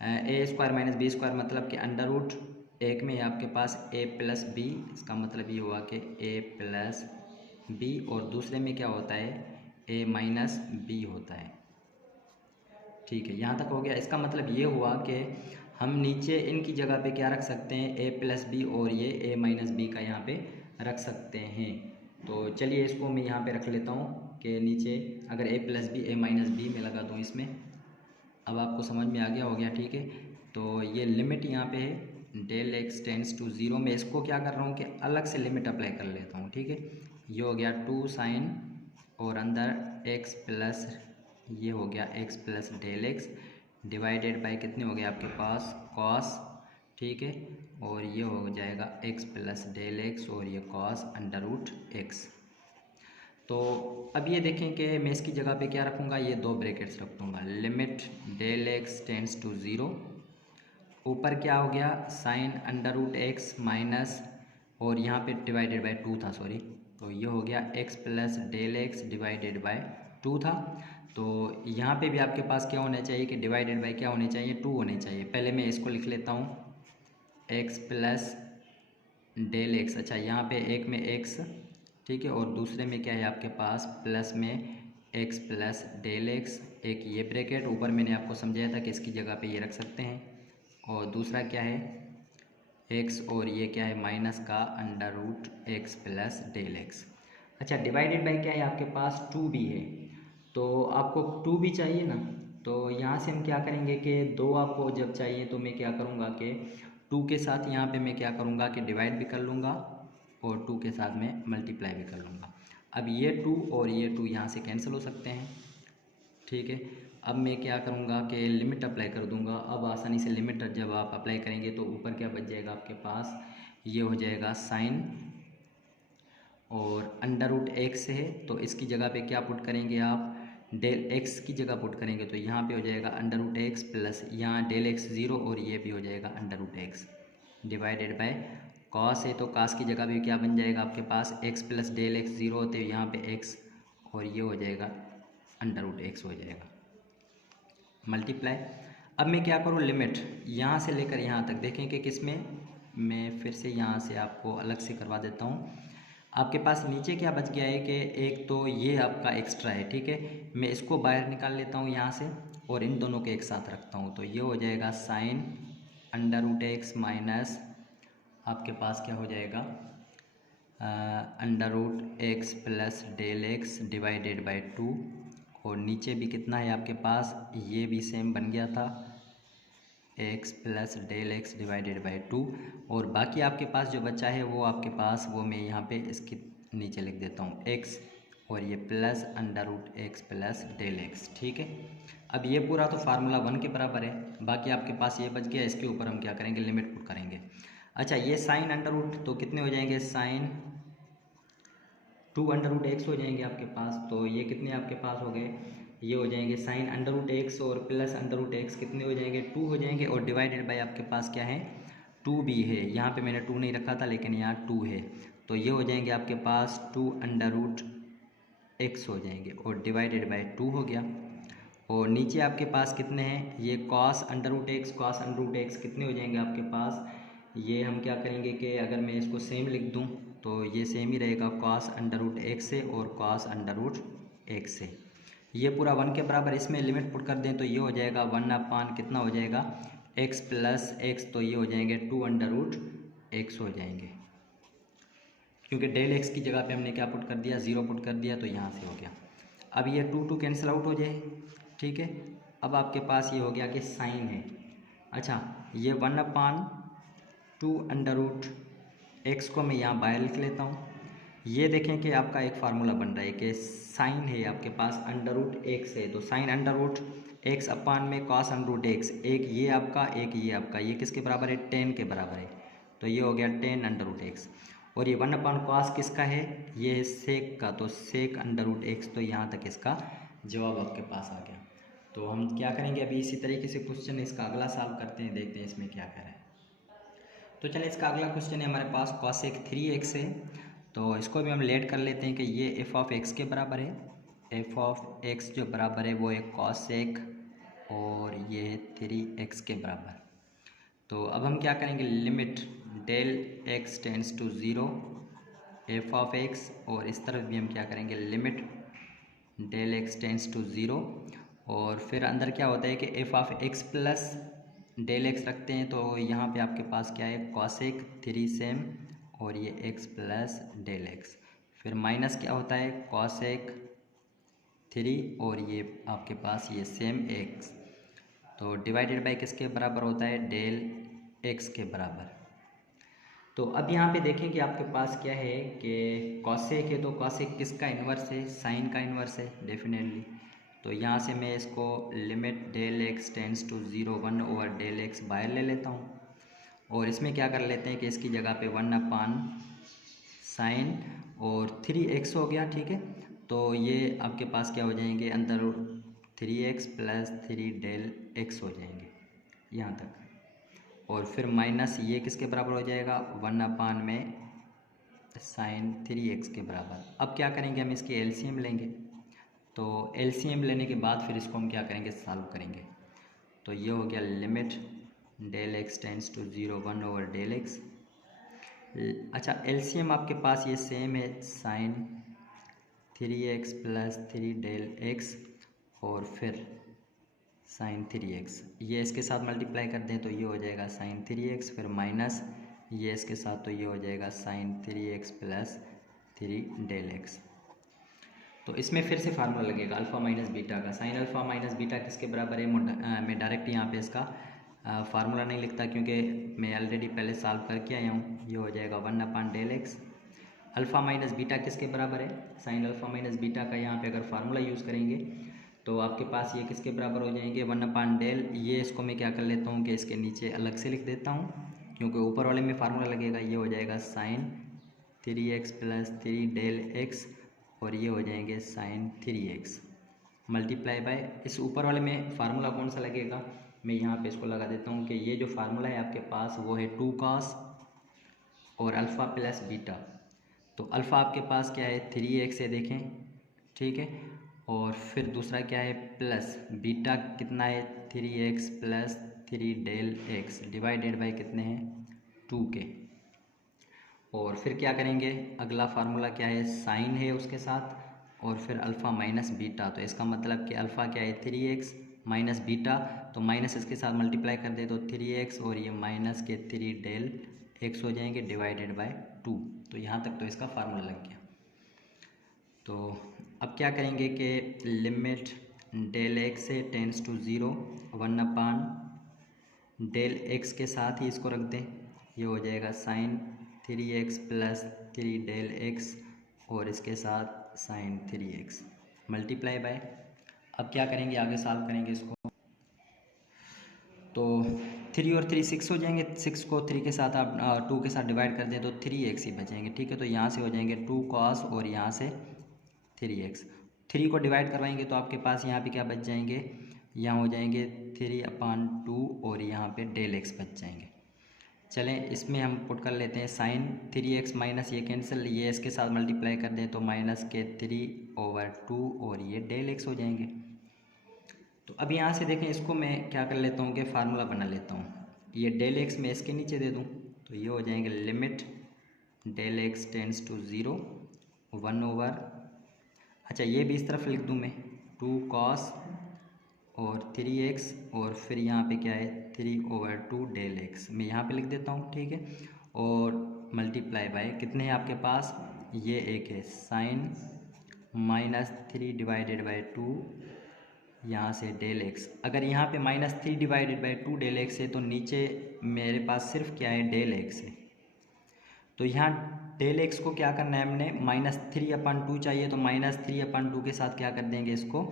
ए स्क्वायर माइनस बी स्क्वायर मतलब कि अंडर रूट एक में आपके पास a प्लस बी, इसका मतलब ये हुआ कि a प्लस बी, और दूसरे में क्या होता है a माइनस बी होता है। ठीक है, यहाँ तक हो गया। इसका मतलब ये हुआ कि हम नीचे इनकी जगह पे क्या रख सकते हैं, a प्लस बी और ये a माइनस बी का यहाँ पे रख सकते हैं। तो चलिए इसको मैं यहाँ पे रख लेता हूँ कि नीचे अगर a plus b a minus b मैं लगा दूँ इसमें। अब आपको समझ में आ गया हो गया। ठीक है, तो ये लिमिट यहाँ पे है del x tends to zero. मैं इसको क्या कर रहा हूँ कि अलग से लिमिट अप्लाई कर लेता हूँ। ठीक है, ये हो गया 2 साइन और अंदर एक्स प्लस, ये हो गया x plus del x divided by कितने हो गए आपके पास कॉस। ठीक है, और ये हो जाएगा एक्स प्लस डेल एक्स और ये कॉस अंडर रूट एक्स। तो अब ये देखें कि मैं इसकी जगह पे क्या रखूँगा, ये दो ब्रैकेट्स रख दूँगा। Limit del x tends to zero, ऊपर क्या हो गया sine under root x minus, और यहाँ पे डिवाइडेड बाय 2 था, सॉरी, तो ये हो गया x plus del x divided by 2 था। तो यहाँ पे भी आपके पास क्या होना चाहिए कि डिवाइडेड बाय क्या होने चाहिए 2 होने चाहिए। पहले मैं इसको लिख लेता हूँ एक्स प्लस डेल एक्स। अच्छा, यहाँ पे एक में एक्स, ठीक है, और दूसरे में क्या है आपके पास प्लस में एक्स प्लस डेल एक्स। एक ये ब्रैकेट ऊपर मैंने आपको समझाया था कि इसकी जगह पे ये रख सकते हैं, और दूसरा क्या है एक्स, और ये क्या है माइनस का under root x plus del x. अच्छा, डिवाइडेड बाय क्या है आपके पास 2 भी है, तो आपको 2 भी चाहिए ना, तो यहाँ से हम क्या करेंगे कि 2 आपको जब चाहिए तो मैं क्या करूँगा कि 2 के साथ यहाँ पे मैं क्या करूँगा कि डिवाइड भी कर लूँगा और 2 के साथ में मल्टीप्लाई भी कर लूँगा। अब ये 2 और ये 2 यहाँ से कैंसिल हो सकते हैं। ठीक है, अब मैं क्या करूँगा कि लिमिट अप्लाई कर दूँगा। अब आसानी से लिमिट जब आप अप्लाई करेंगे तो ऊपर क्या बच जाएगा आपके पास, ये हो जाएगा साइन, और अंडर रूट एक्स है तो इसकी जगह पे क्या पुट करेंगे आप, डेल एक्स की जगह पुट करेंगे, तो यहाँ पे हो जाएगा अंडर रूट एक्स प्लस यहाँ डेल एक्स ज़ीरो, और ये भी हो जाएगा under root x divided by cos है, तो कॉस की जगह भी क्या बन जाएगा आपके पास x plus del x zero होते यहाँ पे एक्स, और ये हो जाएगा अंडर रूट एक्स हो जाएगा मल्टीप्लाई। अब मैं क्या करूँ, लिमिट यहाँ से लेकर यहाँ तक देखें कि किस में, मैं फिर से यहाँ से आपको अलग से करवा देता हूँ। आपके पास नीचे क्या बच गया है कि एक तो ये आपका एक्स्ट्रा है। ठीक है, मैं इसको बाहर निकाल लेता हूँ यहाँ से और इन दोनों के एक साथ रखता हूँ, तो ये हो जाएगा sine under root x minus आपके पास क्या हो जाएगा under root x plus del x divided by 2, और नीचे भी कितना है आपके पास, ये भी सेम बन गया था x plus del x divided by 2, और बाकी आपके पास जो बचा है वो आपके पास, वो मैं यहाँ पे इसके नीचे लिख देता हूँ एक्स, और ये plus under root x plus del x. ठीक है, अब ये पूरा तो फार्मूला 1 के बराबर है, बाकी आपके पास ये बच गया, इसके ऊपर हम क्या करेंगे लिमिट पुट करेंगे। अच्छा, ये साइन अंडर रूट तो कितने हो जाएंगे, साइन 2 अंडर रूट एक्स हो जाएंगे आपके पास, तो ये कितने आपके पास हो गए, ये हो जाएंगे साइन अंडर रूट एक्स और प्लस अंडर रूट एक्स कितने हो जाएंगे 2 हो जाएंगे, और डिवाइडेड बाय आपके पास क्या है 2 भी है, यहाँ पे मैंने 2 नहीं रखा था लेकिन यहाँ 2 है, तो ये हो जाएंगे आपके पास 2 अंडर रूट एक्स हो जाएंगे, और डिवाइडेड बाय 2 हो गया, और नीचे आपके पास कितने हैं, ये cos under root x, cos under root x कितने हो जाएंगे आपके पास, ये हम क्या करेंगे कि अगर मैं इसको सेम लिख दूं तो ये सेम ही रहेगा कॉस अंडर रूट एक्स से और कॉस अंडर रूट एक्स से, ये पूरा 1 के बराबर। इसमें लिमिट पुट कर दें तो ये हो जाएगा 1 अपान कितना हो जाएगा एक्स प्लस एक्स, तो ये हो जाएंगे 2 अंडर रूट एक्स हो जाएंगे, क्योंकि डेल एक्स की जगह पे हमने क्या पुट कर दिया 0 पुट कर दिया, तो यहाँ से हो गया। अब ये 2 2 कैंसिल आउट हो जाए। ठीक है, अब आपके पास ये हो गया कि साइन है। अच्छा, ये 1 अपान 2 अंडर रूट एक्स को मैं यहाँ बाहर लिख लेता हूँ। ये देखें कि आपका एक फार्मूला बन रहा है कि साइन है आपके पास अंडर रूट एक्स है, तो साइन अंडर रूट एक्स अपान में कॉस अंडर रूट एक्स, एक ये आपका एक ये आपका, ये किसके बराबर है 10 के बराबर है, तो ये हो गया 10 अंडर रूट एक्स, और ये 1 अपान कॉस किसका है, ये है सेक का, तो सेक अंडर रूट एक्स, तो यहाँ तक इसका जवाब आपके पास आ गया। तो हम क्या करेंगे अभी इसी तरीके से क्वेश्चन इसका अगला सॉल्व करते हैं, देखते हैं इसमें क्या करें। तो चलिए इसका अगला क्वेश्चन है हमारे पास कॉसेक 3x है, तो इसको भी हम लेट कर लेते हैं कि ये एफ ऑफ एक्स के बराबर है, एफ ऑफ एक्स जो बराबर है वो है कॉसेक और ये है 3x के बराबर। तो अब हम क्या करेंगे, limit del x tends to zero f of x, और इस तरफ भी हम क्या करेंगे, limit del x tends to zero, और फिर अंदर क्या होता है कि f of x plus del x रखते हैं, तो यहाँ पे आपके पास क्या है, कॉसेक थ्री सेम, और ये एक्स प्लस डेल एक्स, फिर माइनस क्या होता है, कॉसेक थ्री, और ये आपके पास ये सेम एक्स, तो डिवाइडेड बाय किसके बराबर होता है, डेल एक्स के बराबर। तो अब यहाँ पे देखें कि आपके पास क्या है कि कॉसेक है, तो कॉसेक किसका इन्वर्स है, साइन का इन्वर्स है डेफिनेटली। तो यहाँ से मैं इसको limit del x tends to zero one over del x बाहर ले लेता हूँ, और इसमें क्या कर लेते हैं कि इसकी जगह पे वन अपान साइन और थ्री एक्स हो गया, ठीक है। तो ये आपके पास क्या हो जाएंगे, अंदर three x plus three del x हो जाएंगे यहाँ तक, और फिर माइनस ये किसके बराबर हो जाएगा, वन अपान में साइन थ्री एक्स के बराबर। अब क्या करेंगे, हम इसकी एलसीएम लेंगे, तो एलसीएम लेने के बाद फिर इसको हम क्या करेंगे, सॉल्व करेंगे। तो ये हो गया limit del x tends to zero one over del x. अच्छा, एलसीएम आपके पास ये सेम है, sine three x plus three del x, और फिर साइन थ्री एक्स, ये इसके साथ मल्टीप्लाई कर दें तो ये हो जाएगा साइन थ्री एक्स, फिर माइनस ये इसके साथ, तो ये हो जाएगा sine three x plus three del x. तो इसमें फिर से फार्मूला लगेगा अल्फ़ा माइनस बीटा का, साइन अल्फ़ा माइनस बीटा किसके बराबर है, मैं डायरेक्ट यहाँ पे इसका फार्मूला नहीं लिखता, क्योंकि मैं ऑलरेडी पहले सॉल्व करके आया हूँ। ये हो जाएगा one upon del x, alpha minus beta किसके बराबर है, साइन अल्फ़ा माइनस बीटा का। यहाँ पे अगर फार्मूला यूज़ करेंगे तो आपके पास ये किसके बराबर हो जाएंगे, वन अपान डेल, ये इसको मैं क्या कर लेता हूँ कि इसके नीचे अलग से लिख देता हूँ, क्योंकि ऊपर वाले में फार्मूला लगेगा। ये हो जाएगा sine three x plus three del x, और ये हो जाएंगे sine three x multiply by, इस ऊपर वाले में फार्मूला कौन सा लगेगा, मैं यहाँ पे इसको लगा देता हूँ कि ये जो फार्मूला है आपके पास वो है टू कॉस और अल्फ़ा प्लस बीटा। तो अल्फ़ा आपके पास क्या है, थ्री एक्स है देखें, ठीक है, और फिर दूसरा क्या है, प्लस बीटा कितना है, three x plus three del x divided by कितने हैं, टू के। और फिर क्या करेंगे, अगला फार्मूला क्या है, साइन है उसके साथ, और फिर अल्फ़ा माइनस बीटा, तो इसका मतलब कि अल्फ़ा क्या है, थ्री एक्स माइनस बीटा, तो माइनस इसके साथ मल्टीप्लाई कर दे तो थ्री एक्स, और ये माइनस के थ्री डेल एक्स हो जाएंगे डिवाइडेड बाय टू। तो यहाँ तक तो इसका फार्मूला लग गया। तो अब क्या करेंगे कि लिमिट डेल एक्स से tends to zero one upon del x के साथ ही इसको रख दें, ये हो जाएगा sine three x plus three del x, और इसके साथ sine three x multiply by. अब क्या करेंगे, आगे सॉल्व करेंगे इसको, तो थ्री और थ्री सिक्स हो जाएंगे, सिक्स को थ्री के साथ आप टू के साथ डिवाइड कर दें तो थ्री एक्स ही बचेंगे, ठीक है। तो यहाँ से हो जाएंगे टू कॉस, और यहाँ से थ्री एक्स, थ्री को डिवाइड करवाएंगे तो आपके पास यहाँ पे क्या बच जाएंगे, यहाँ हो जाएंगे थ्री अपान टू, और यहाँ पे डेल एक्स बच जाएंगे। चलें इसमें हम पुट कर लेते हैं साइन थ्री एक्स माइनस ये कैंसिल, ये इसके साथ मल्टीप्लाई कर दें तो माइनस के थ्री ओवर टू, और ये डेल एक्स हो जाएंगे। तो अब यहाँ से देखें, इसको मैं क्या कर लेता हूँ कि फार्मूला बना लेता हूँ, ये डेल एक्स मैं इसके नीचे दे दूँ, तो ये हो जाएंगे limit del x tends to zero one over, अच्छा ये भी इस तरफ लिख दूँ मैं, टू कॉस और थ्री एक्स, और फिर यहाँ पे क्या है, three over two del x मैं यहाँ पे लिख देता हूँ, ठीक है। और मल्टीप्लाई बाय कितने हैं आपके पास, ये एक है sine minus three divided by two, यहाँ से डेल एक्स, अगर यहाँ पे minus three divided by two del x है तो नीचे मेरे पास सिर्फ क्या है, डेल एक्स है। तो यहाँ डेल एक्स को क्या करना है हमने, माइनस थ्री अपन टू चाहिए, तो माइनस थ्री अपन टू के साथ क्या कर देंगे, इसको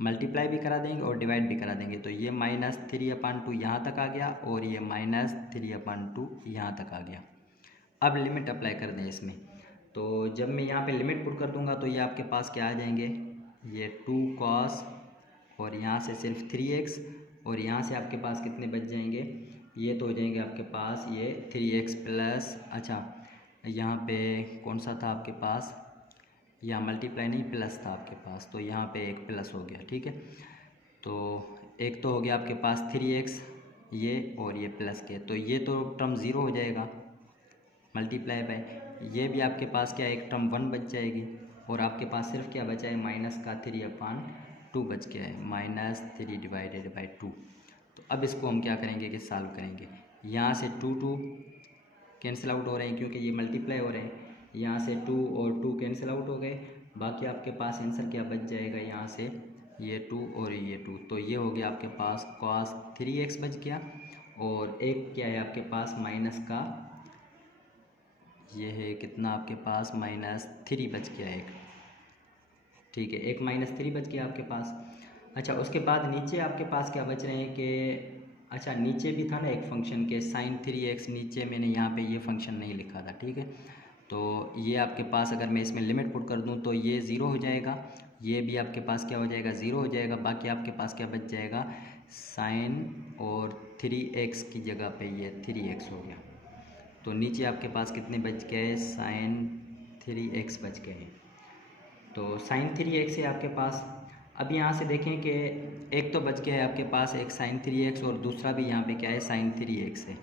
मल्टीप्लाई भी करा देंगे और डिवाइड भी करा देंगे। तो ये माइनस थ्री अपन टू यहाँ तक आ गया, और ये माइनस थ्री अपन टू यहाँ तक आ गया। अब लिमिट अप्लाई कर दें इसमें, तो जब मैं यहाँ पे लिमिट पुट कर दूँगा तो ये आपके पास क्या आ जाएंगे, ये टू कॉस, और यहाँ से सिर्फ थ्री एक्स, और यहाँ से आपके पास कितने बच जाएंगे, ये तो हो जाएंगे आपके पास ये थ्री एक्स प्लस, अच्छा यहाँ पे कौन सा था आपके पास, यहाँ मल्टीप्लाई नहीं प्लस था आपके पास, तो यहाँ पे एक प्लस हो गया, ठीक है। तो एक तो हो गया आपके पास थ्री एक्स ये और ये प्लस के, तो ये तो टर्म ज़ीरो हो जाएगा मल्टीप्लाई बाय, ये भी आपके पास क्या एक टर्म 1 बच जाएगी, और आपके पास सिर्फ क्या बचा है माइनस का 3/2 बच गया है, -3 डिवाइडेड बाई 2। तो अब इसको हम क्या करेंगे कि सॉल्व करेंगे। यहाँ से 2 कैंसिल आउट हो रहे हैं क्योंकि ये मल्टीप्लाई हो रहे हैं, यहाँ से 2 और 2 कैंसिल आउट हो गए, बाकी आपके पास आंसर क्या बच जाएगा, यहाँ से ये 2 और ये 2, तो ये हो गया आपके पास cos 3x बच गया, और एक क्या है आपके पास माइनस का, ये है कितना आपके पास -3 बच गया एक, ठीक है, एक -3 बच गया आपके पास। अच्छा उसके बाद नीचे आपके पास क्या बच रहे हैं कि, अच्छा नीचे भी था ना एक फंक्शन के sin 3x, नीचे मैंने यहाँ पे ये फंक्शन नहीं लिखा था, ठीक है, तो ये आपके पास अगर मैं इसमें लिमिट पुट कर दूँ तो ये 0 हो जाएगा, ये भी आपके पास क्या हो जाएगा 0 हो जाएगा, बाकी आपके पास क्या बच जाएगा sin और 3x की जगह पे ये 3x हो गया, तो नीचे आपके पास कितने बच गए sin 3x बच गए हैं, तो sin 3x है आपके पास। अब यहाँ से देखें कि एक तो बच गया है आपके पास एक sin 3x, और दूसरा भी यहाँ पे क्या है sin 3x है,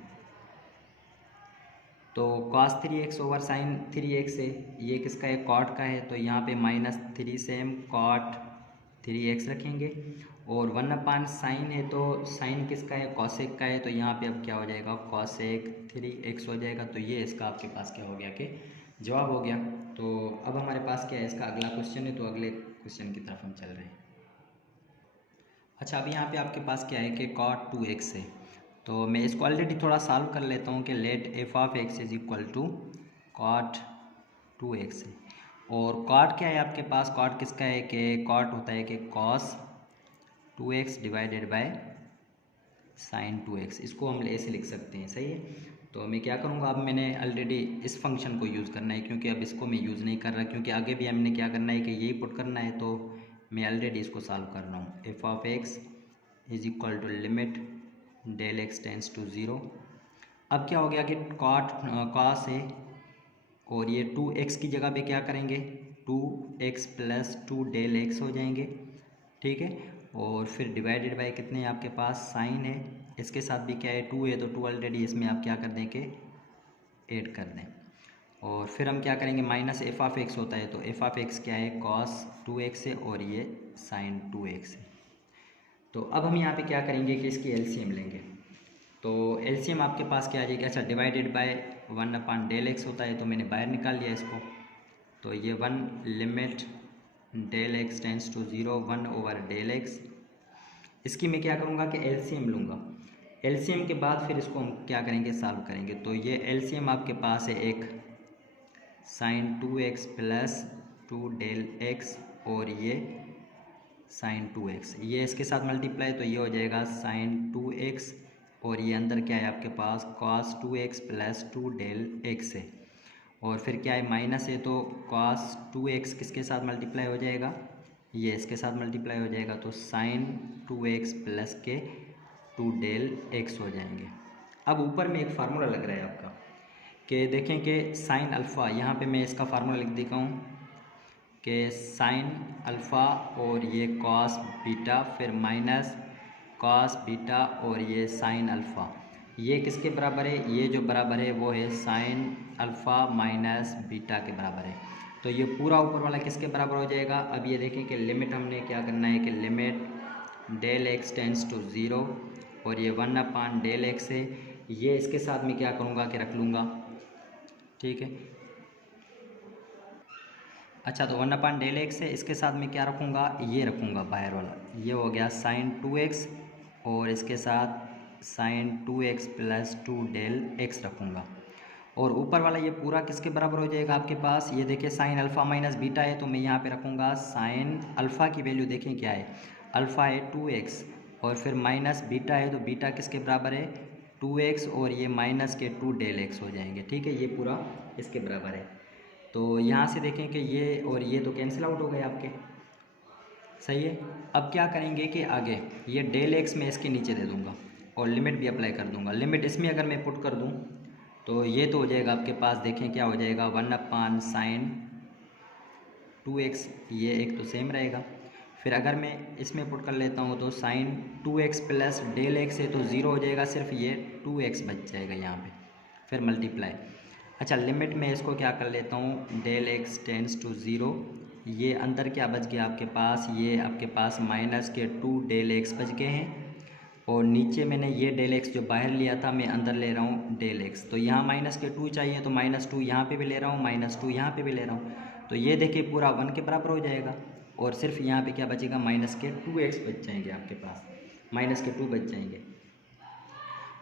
तो cos 3x over sin 3x है, ये किसका है cot का है, तो यहाँ पे -3 से हम cot 3x रखेंगे, और 1/sin है तो sin किसका है cosec का है, तो यहाँ पे अब क्या हो जाएगा cosec 3x हो जाएगा, तो ये इसका आपके पास क्या हो गया कि जवाब हो गया। तो अब हमारे पास क्या है इसका अगला क्वेश्चन है, तो अगले क्वेश्चन की तरफ हम चल रहे हैं। अच्छा अभी यहाँ पे आपके पास क्या है कि cot 2x है, तो मैं इसको ऑलरेडी थोड़ा सॉल्व कर लेता हूँ कि let f of x is equal to cot 2x है, और cot क्या है आपके पास, cot किसका है कि cot होता है कि cos 2x divided by sin 2x, इसको हम ऐसे लिख सकते हैं, सही है। तो मैं क्या करूँगा, अब मैंने ऑलरेडी इस फंक्शन को यूज़ करना है, क्योंकि अब इसको मैं यूज़ नहीं कर रहा, क्योंकि आगे भी हमने क्या करना है कि यही पुट करना है, तो मैं ऑलरेडी इसको सॉल्व कर रहा हूँ। f of x is equal to limit del x tends to 0। अब क्या हो गया कि cos है, और ये 2x की जगह पे क्या करेंगे 2x प्लस 2 डेल x हो जाएंगे, ठीक है, और फिर डिवाइडेड बाय कितने हैं आपके पास साइन है, इसके साथ भी क्या है 2 है, तो 2 ऑलरेडी इसमें आप क्या कर दें कि ऐड कर दें, और फिर हम क्या करेंगे माइनस f ऑफ x होता है, तो f ऑफ x क्या है cos 2x है, और ये sin 2x है। तो अब हम यहाँ पे क्या करेंगे कि इसकी एलसीएम लेंगे, तो एलसीएम आपके पास क्या आ जाएगी, अच्छा डिवाइडेड बाय 1/del x होता है, तो मैंने बाहर निकाल लिया इसको, तो ये 1 limit del x tends to 0 1 over del x, इसकी मैं क्या करूँगा कि एलसीएम लूँगा, एलसीएम के बाद फिर इसको हम क्या करेंगे सॉल्व करेंगे, तो ये एलसीएम आपके पास है एक sin 2x plus 2 del x, और ये sin 2x, ये इसके साथ मल्टीप्लाई, तो ये हो जाएगा sin 2x, और ये अंदर क्या है आपके पास cos 2x plus 2 del x है, और फिर क्या है माइनस है, तो cos 2x किसके साथ मल्टीप्लाई हो जाएगा, ये इसके साथ मल्टीप्लाई हो जाएगा, तो sin 2x प्लस के 2 del x हो जाएंगे। अब ऊपर में एक फार्मूला लग रहा है आपका कि देखें कि sin अल्फ़ा, यहाँ पे मैं इसका फार्मूला लिख देता हूँ कि sin अल्फ़ा और ये cos बीटा, फिर माइनस cos बीटा और ये sin अल्फ़ा, ये किसके बराबर है, ये जो बराबर है वो है sin अल्फ़ा माइनस बीटा के बराबर है, तो ये पूरा ऊपर वाला किसके बराबर हो जाएगा। अब ये देखें कि लिमिट हमने क्या करना है कि limit del x tends to 0, और ये 1/del x है, ये इसके साथ में क्या करूँगा कि रख लूँगा, ठीक है। अच्छा तो 1/del x है, इसके साथ में क्या रखूँगा, ये रखूँगा बाहर वाला, ये हो गया sin 2x, और इसके साथ sin 2x plus 2 del x रखूँगा, और ऊपर वाला ये पूरा किसके बराबर हो जाएगा आपके पास, ये देखिए sin अल्फ़ा माइनस बीटा है, तो मैं यहाँ पे रखूँगा sin अल्फ़ा की वैल्यू देखें क्या है, अल्फ़ा है 2x, और फिर माइनस बीटा है, तो बीटा किसके बराबर है 2x, और ये माइनस के 2 del x हो जाएंगे, ठीक है, ये पूरा इसके बराबर है। तो यहाँ से देखें कि ये और ये तो कैंसिल आउट हो गए आपके, सही है। अब क्या करेंगे कि आगे ये del x में इसके नीचे दे दूँगा, और लिमिट भी अप्लाई कर दूँगा, लिमिट इसमें अगर मैं पुट कर दूँ तो ये तो हो जाएगा आपके पास, देखें क्या हो जाएगा 1/sin 2x, ये एक तो सेम रहेगा, फिर अगर मैं इसमें पुट कर लेता हूँ तो sign 2x plus del x है तो ज़ीरो हो जाएगा, सिर्फ ये 2x बच जाएगा यहाँ पे, फिर मल्टीप्लाई। अच्छा लिमिट में इसको क्या कर लेता हूँ, del x tends to zero, ये अंदर क्या बच गया आपके पास, ये आपके पास माइनस के 2 डेल एक्स बच गए हैं, और नीचे मैंने ये डेल एक्स जो बाहर लिया था मैं अंदर ले रहा हूँ डेल एक्स, तो यहाँ माइनस के 2 चाहिए तो -2 यहाँ पे भी ले रहा हूँ, -2 यहाँ पे भी ले रहा हूँ, तो ये देखिए पूरा 1 के बराबर हो जाएगा, और सिर्फ यहाँ पे क्या बचेगा, माइनस के 2x बच जाएंगे आपके पास, माइनस के 2 बच जाएंगे।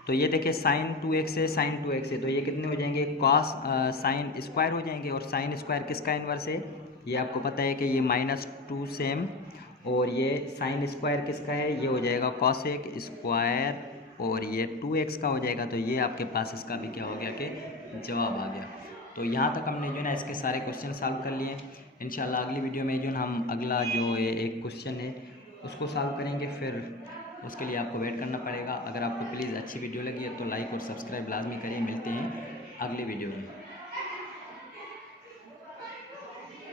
तो ये देखिए साइन 2x है, साइन 2x है, तो ये कितने हो जाएंगे, कॉस साइन स्क्वायर हो जाएंगे, और साइन स्क्वायर किसका इन्वर्स है, ये आपको पता है कि ये -2 सेम, और ये साइन स्क्वायर किसका है, ये हो जाएगा कॉसेक स्क्वायर, और ये 2x का हो जाएगा, तो ये आपके पास इसका भी क्या हो गया कि जवाब आ गया। तो यहाँ तक हमने जो है ना इसके सारे क्वेश्चन सॉल्व कर लिए। इंशाल्लाह अगली वीडियो में जो है हम अगला जो है एक क्वेश्चन है उसको सॉल्व करेंगे, फिर उसके लिए आपको वेट करना पड़ेगा। अगर आपको प्लीज़ अच्छी वीडियो लगी है तो लाइक और सब्सक्राइब लाजमी करिए। मिलते हैं अगली वीडियो में।